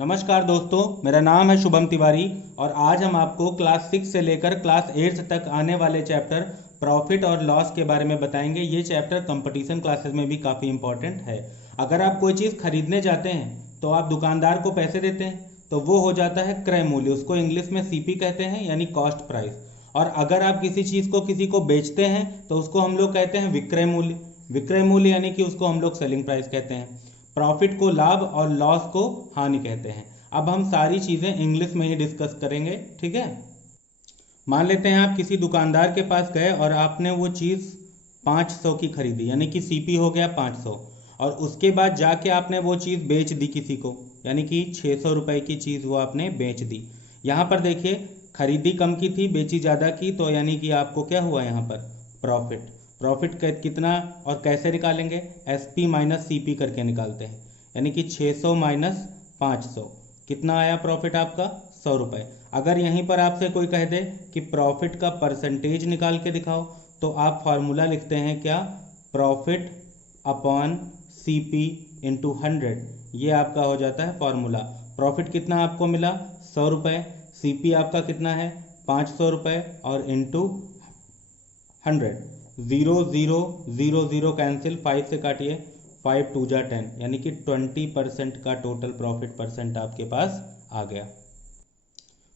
नमस्कार दोस्तों, मेरा नाम है शुभम तिवारी और आज हम आपको क्लास 6 से लेकर क्लास 8 तक आने वाले चैप्टर प्रॉफिट और लॉस के बारे में बताएंगे। ये चैप्टर कंपटीशन क्लासेस में भी काफ़ी इंपॉर्टेंट है। अगर आप कोई चीज़ खरीदने जाते हैं तो आप दुकानदार को पैसे देते हैं तो वो हो जाता है क्रय मूल्य, उसको इंग्लिश में सीपी कहते हैं, यानी कॉस्ट प्राइस। और अगर आप किसी चीज़ को किसी को बेचते हैं तो उसको हम लोग कहते हैं विक्रय मूल्य। विक्रय मूल्य यानी कि उसको हम लोग सेलिंग प्राइस कहते हैं। प्रॉफिट को लाभ और लॉस को हानि कहते हैं। अब हम सारी चीज़ें इंग्लिश में ही डिस्कस करेंगे, ठीक है। मान लेते हैं आप किसी दुकानदार के पास गए और आपने वो चीज़ 500 की खरीदी, यानी कि सीपी हो गया 500, और उसके बाद जाके आपने वो चीज़ बेच दी किसी को, यानी कि 600 रुपये की चीज़ वो आपने बेच दी। यहाँ पर देखिए, खरीदी कम की थी, बेची ज़्यादा की, तो यानी कि आपको क्या हुआ यहाँ पर प्रॉफिट। प्रॉफिट कितना और कैसे निकालेंगे, एसपी माइनस सीपी करके निकालते हैं, यानी कि 600 माइनस 500 कितना आया प्रॉफिट आपका 100 रुपये। अगर यहीं पर आपसे कोई कह दे कि प्रॉफिट का परसेंटेज निकाल के दिखाओ तो आप फार्मूला लिखते हैं क्या, प्रॉफिट अपॉन सीपी इंटू 100। ये आपका हो जाता है फार्मूला। प्रॉफिट कितना आपको मिला 100 रुपये, सीपी आपका कितना है 500 रुपये, और इंटू 100। 0 0 0 0 कैंसिल, 5 से काटिए, 5 2 जा 10, यानी कि 20% का टोटल प्रॉफिट परसेंट आपके पास आ गया।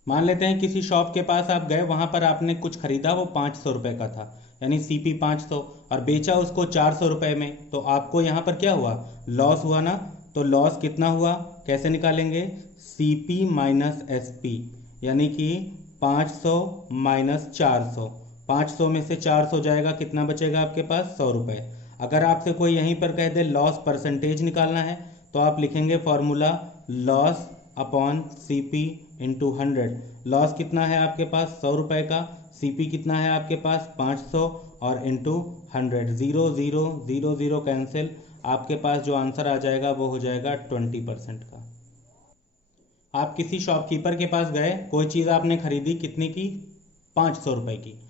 मान लेते हैं किसी शॉप के पास आप गए, वहां पर आपने कुछ खरीदा, वो 500 रुपये का था, यानी सीपी 500, और बेचा उसको 400 रुपये में, तो आपको यहाँ पर क्या हुआ, लॉस हुआ ना। तो लॉस कितना हुआ, कैसे निकालेंगे, सीपी माइनस एसपी, यानी कि 500 माइनस 400। 500 में से 400 जाएगा, कितना बचेगा आपके पास 100 रुपये। अगर आपसे कोई यहीं पर कह दे लॉस परसेंटेज निकालना है तो आप लिखेंगे formula loss upon CP into 100। Loss कितना है आपके पास 100 रुपये का, सीपी कितना है आपके पास 500, और इंटू 100। 0 0 0 0 कैंसिल, आपके पास जो आंसर आ जाएगा वो हो जाएगा 20% का। आप किसी शॉपकीपर के पास गए, कोई चीज़ आपने खरीदी, कितने की 500 रुपये की,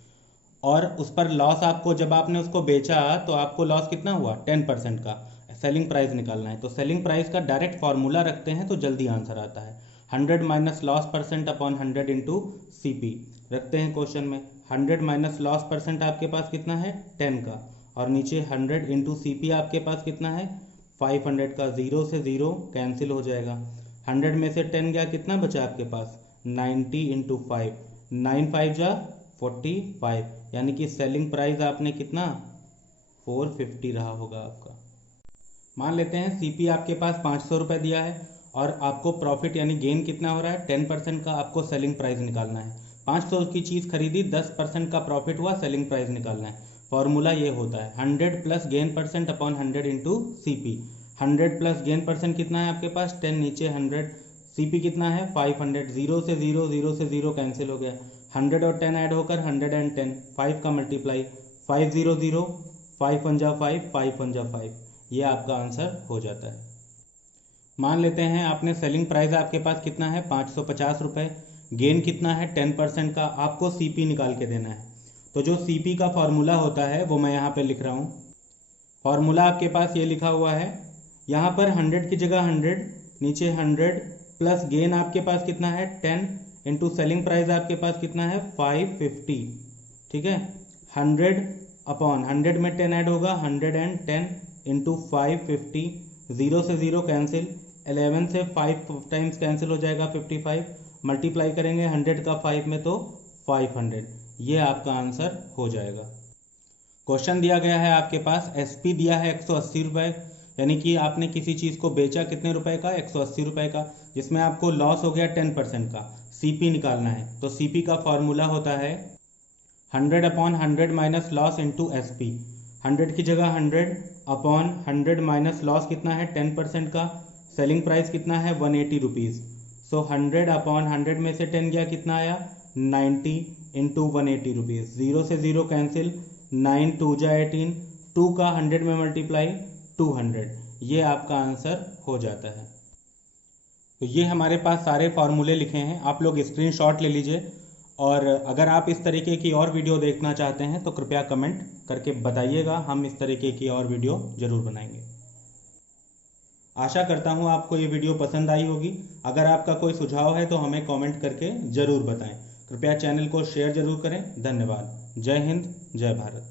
और उस पर लॉस आपको, जब आपने उसको बेचा तो आपको लॉस कितना हुआ 10% का। सेलिंग प्राइस निकालना है तो सेलिंग प्राइस का डायरेक्ट फार्मूला रखते हैं तो जल्दी आंसर आता है। 100 minus loss percent upon 100 into CP रखते हैं क्वेश्चन में। 100 माइनस लॉस परसेंट आपके पास कितना है 10 का, और नीचे 100 इंटू सीपी आपके पास कितना है 500 का। 0 से 0 कैंसिल हो जाएगा, 100 में से 10 गया, कितना बचा आपके पास 90 इंटू 5, 9 5 जा 45, यानी कि सेलिंग प्राइस आपने कितना 450 रहा होगा आपका। मान लेते हैं सीपी आपके पास 500 रुपये दिया है और आपको प्रॉफिट यानी गेन कितना हो रहा है 10% का। आपको सेलिंग प्राइस निकालना है। 500 की चीज़ खरीदी, 10% का प्रॉफिट हुआ, सेलिंग प्राइस निकालना है। फॉर्मूला ये होता है 100 plus gain percent upon 100 into CP. 100 plus gain percent कितना है आपके पास 10, नीचे 100, सीपी कितना है 500। 0 से 0 0 से 0 कैंसिल हो गया, 100 और 10 ऐड होकर 110, 5 का मल्टीप्लाई, 5 0 0, 5 1 जा 5, 5 1 जा 5, ये आपका आंसर हो जाता है। मान लेते हैं आपने सेलिंग प्राइस आपके पास कितना है 550 रुपये, गेन कितना है 10% का, आपको सीपी निकाल के देना है। तो जो सीपी का फॉर्मूला होता है वो मैं यहाँ पे लिख रहा हूँ। फॉर्मूला आपके पास ये लिखा हुआ है, यहाँ पर 100 की जगह 100, नीचे 100 प्लस गेन आपके पास कितना है 10 इंटू सेलिंग प्राइस आपके पास कितना है 550, ठीक है। 100 अपॉन 100 में 10 ऐड होगा, 110 इंटू 550, 0 से 0 कैंसिल, 11 से 5 टाइम्स कैंसिल हो जाएगा 55, मल्टीप्लाई करेंगे 100 का 5 में तो 500, ये आपका आंसर हो जाएगा। क्वेश्चन दिया गया है आपके पास, एसपी दिया है 180 रुपये, यानी कि आपने किसी चीज़ को बेचा कितने रुपए का 180 रुपये का, जिसमें आपको लॉस हो गया 10% का। सीपी निकालना है तो सीपी का फॉर्मूला होता है 100 upon 100 minus loss into S P. 100 की जगह 100 अपॉन 100 माइनस लॉस कितना है 10% का, सेलिंग प्राइस कितना है 180 रुपीज़। सो 100 अपॉन 100 में से 10 गया, कितना आया 90 इंटू 180 रुपीज़। 0 से 0 कैंसिल, 9 2 जा 18, 2 का 100 में मल्टीप्लाई 200, ये आपका आंसर हो जाता है। तो ये हमारे पास सारे फार्मूले लिखे हैं, आप लोग स्क्रीनशॉट ले लीजिए। और अगर आप इस तरीके की और वीडियो देखना चाहते हैं तो कृपया कमेंट करके बताइएगा, हम इस तरीके की और वीडियो ज़रूर बनाएंगे। आशा करता हूँ आपको ये वीडियो पसंद आई होगी। अगर आपका कोई सुझाव है तो हमें कमेंट करके ज़रूर बताएं। कृपया चैनल को शेयर जरूर करें। धन्यवाद। जय हिंद, जय भारत।